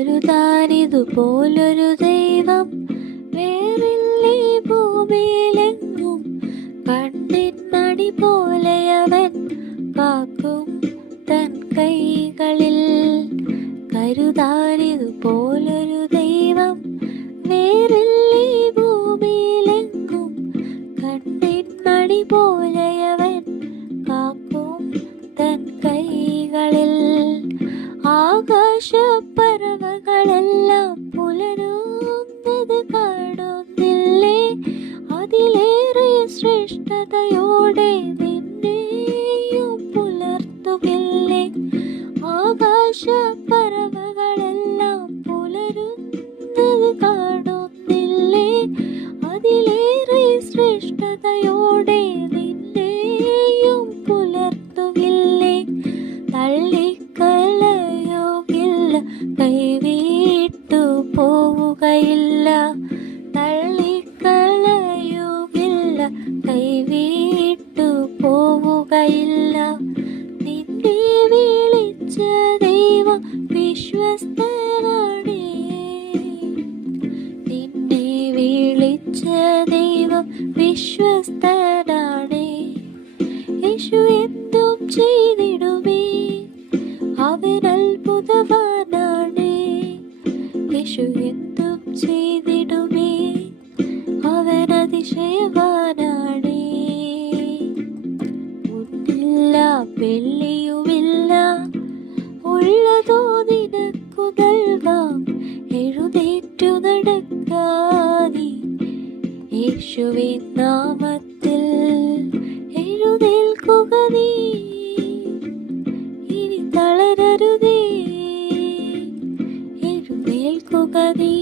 കരുതാനിതുപോലൊരു ദൈവം വേറില്ലേ ഭൂമിയിലെങ്ങും. കണ്ണിനടി പോലെയവൻ കാക്കും തൻ കൈകളിൽ. കരുതാനിതുപോലൊരു ദൈവം വേറില്ലേ ഭൂമിയിലെങ്ങും. കണ്ണിനടി പോലെയവൻ കാക്കും തൻ കൈകളിൽ. ആകാശപ്പറവകളെല്ലാം പുലരുന്നത് കാണുന്നില്ലേ? അതിലേറെ ശ്രേഷ്ഠതയോടെ നിന്നെയും പുലർത്തുകില്ലേ? ആകാശപ്പറവകളെല്ലാം പുലരുന്നത് കാണുന്നില്ലേ? അതിലേറെ ശ്രേഷ്ഠതയോടെ നിന്നെയും പുലർത്തുകില്ലേ? തള്ളിക്കളയുകില്ല, കൈവിട്ടു പോവുകയില്ല. തള്ളിക്കളയുകില്ല, കൈവിട്ടു പോവുകയില്ല. നിന്നെ വിളിച്ച ദൈവം വിശ്വസ്തനാണേ. നിന്നെ വിളിച്ച ദൈവം വിശ്വസ്തനാണേ. യേശു എന്തും ചെയ്തിടുമേ, അവൻ അത്ഭുതവാനാണേ. യേശു എന്തും ചെയ്തിടുമേ, അവൻ അതിശയവാനാണേ. മുന്നില്ല വെള്ളിയുമില്ല, ഉള്ളതോ നിനക്കു നൽകാം. എഴുന്നേറ്റു നടക്കാതെ യേശുവിൻ നാമത്തിൽ എഴുന്നേൽക്കുക നീ. ഇനി തളരരുതേ, എഴുന്നേൽക്കുക നീ.